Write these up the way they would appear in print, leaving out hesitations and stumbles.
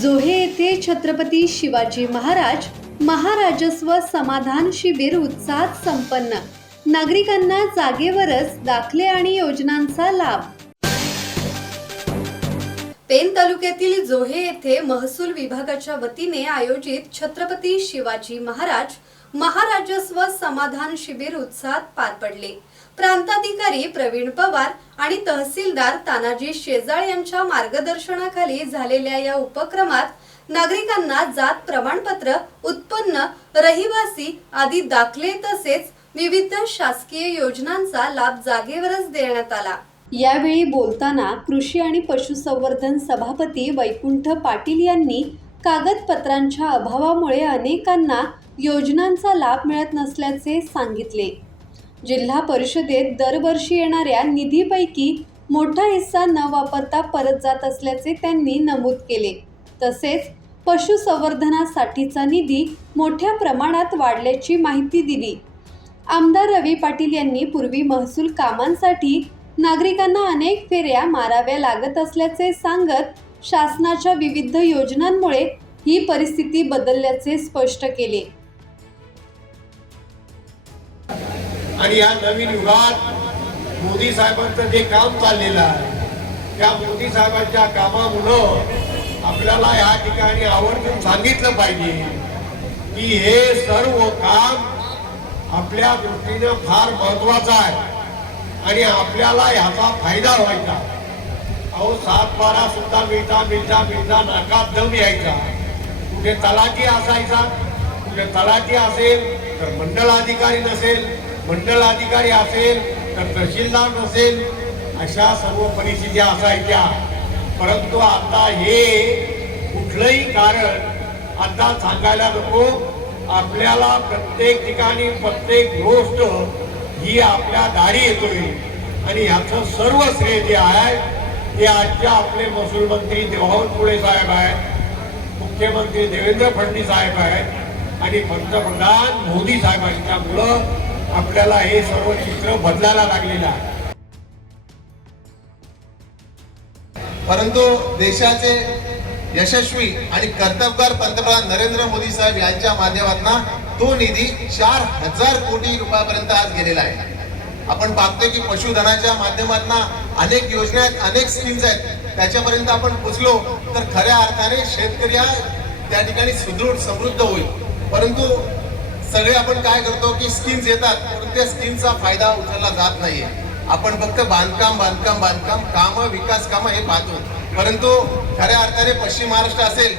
जोहे येथे छत्रपती शिवाजी महाराज महाराजस्व समाधान शिबिर उत्साहात संपन्न. नागरिकांना जागेवरच दाखले आणि योजनांचा लाभ. पेन तालुक्यातील जोहे येथे महसूल विभागाच्या वतीने आयोजित छत्रपती शिवाजी महाराज महाराजस्व समाधान शिबिर उत्साहात पार पडले. प्रांताधिकारी प्रवीण पवार आणि तहसीलदार तानाजी शेजाळ यांच्या मार्गदर्शनाखाली झालेल्या या उपक्रमात नागरिकांना जात प्रमाणपत्र, उत्पन्न, रहिवासी आदी दाखले तसेच विविध शासकीय योजनांचा लाभ जागेवरच देण्यात आला. यावेळी बोलताना कृषी आणि पशुसंवर्धन सभापती वैकुंठ पाटील यांनी कागदपत्रांच्या अभावामुळे अनेकांना योजनांचा लाभ मिळत नसल्याचे सांगितले. जिल्हा परिषदेत दरवर्षी येणाऱ्या निधीपैकी मोठा हिस्सा न वापरता परत जात असल्याचे त्यांनी नमूद केले. तसेच पशुसंवर्धनासाठीचा निधी मोठ्या प्रमाणात वाढल्याची माहिती दिली. आमदार रवी पाटील यांनी पूर्वी महसूल कामांसाठी नागरिकांना अनेक फेऱ्या माराव्या लागत असल्याचे सांगत शासनाच्या विविध योजनांमुळे ही परिस्थिती बदलल्याचे स्पष्ट केले. आणि या नवीन युगात मोदी साहेबांचं जे काम चाललेलं आहे त्या मोदी साहेबांच्या कामामुळे आपल्याला या ठिकाणी आवर्जून सांगितलं पाहिजे की हे सर्व काम आपल्या दृष्टीने फार महत्वाचं आहे आणि आपल्याला याचा फायदा व्हायचा. अहो 7-12 सुद्धा मिळता नाकात दम यायचा. कुठे तलाठी असायचा, कुठे तलाठी असेल तर मंडल अधिकारी नसेल, मंडल अधिकारी असेल तर तहसीलदार नसेल, अशा सर्व परिस्थिती असायच्या. परंतु आता हे कुठलंही कारण आता सांगायला नको. आपल्याला प्रत्येक ठिकाणी प्रत्येक गोष्ट ही आपल्या दारी येतोय आणि याचं सर्व श्रेय जे आहे ते आजच्या आपले महसूल मंत्री बावनकुळे साहेब आहेत, मुख्यमंत्री देवेंद्र फडणवीस साहेब आहेत आणि पंतप्रधान मोदी साहेबांच्यामुळं आपल्याला हे सर्व चित्र बदलायला लागलेलं आहे. परंतु देशाचे यशस्वी आणि कर्तबगार पंतप्रधान नरेंद्र मोदी साहेब यांच्या माध्यमातून तो निधी 4,000 कोटी रुपयापर्यंत आज गेलेला आहे. आपण पाहतोय की पशुधनाच्या माध्यमातून अनेक योजना आहेत, अनेक स्कीम्स आहेत, त्याच्यापर्यंत आपण पोचलो तर खऱ्या अर्थाने शेतकरी त्या ठिकाणी सुदृढ समृद्ध होईल. परंतु सगळे आपण काय करतो की स्कीम्स येतात पण त्या स्कीमचा फायदा उचलला जात नाहीये. आपण फक्त बांधकाम काम विकास काम हे पाहतो. परंतु खऱ्या अर्थाने पश्चिम महाराष्ट्र असेल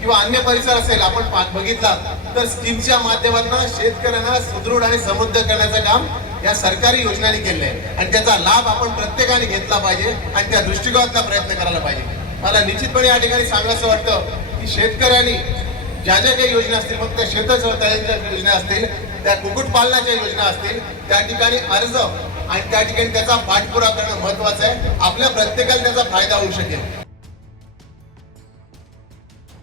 किंवा अन्य परिसर असेल आपण बघितला तर स्कीमच्या माध्यमातून शेतकऱ्यांना सुदृढ आणि समृद्ध करण्याचं काम या सरकारी योजनांनी केलं आहे आणि त्याचा लाभ आपण प्रत्येकाने घेतला पाहिजे आणि त्या दृष्टिकोनातला प्रयत्न करायला पाहिजे. मला निश्चितपणे या ठिकाणी सांगायचं वाटतं की शेतकऱ्यांनी ज्या काही योजना असतील, मग त्या शेततळ्यांच्या योजना असतील, त्या कुक्कुटपालनाच्या योजना असतील, त्या ठिकाणी अर्ज आणि त्या ठिकाणी त्याचा पाठपुरावा करणं महत्वाचं आहे. आपल्या प्रत्येकाला त्याचा फायदा होऊ शकेल.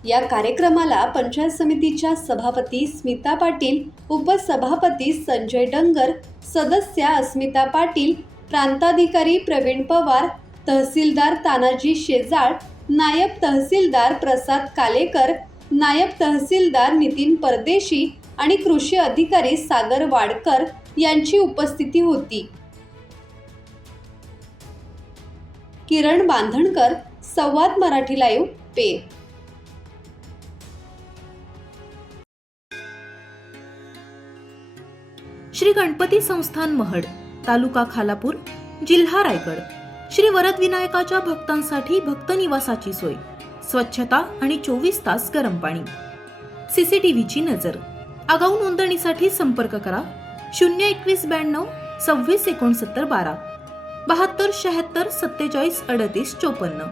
या कार्यक्रमाला पंचायत समितीच्या सभापती स्मिता पाटील, उपसभापती संजय डंगर, सदस्या अस्मिता पाटील, प्रांताधिकारी प्रवीण पवार, तहसीलदार तानाजी शेजाळ, नायब तहसीलदार प्रसाद कालेकर, नायब तहसीलदार नितीन परदेशी आणि कृषी अधिकारी सागर वाडकर यांची उपस्थिती होती. किरण बांधणकर, संवाद मराठी लाईव्ह, पेन. श्री गणपती संस्थान महड, तालुका खालापूर, जिल्हा रायगड. श्री वरदविनायकाच्या भक्तांसाठी भक्त निवासाची सोय, स्वच्छता आणि 24 तास गरम पाणी, CCTVची नजर. आगाऊ नोंदणीसाठी संपर्क करा 02192 26 69 12 72 76 47 38 54.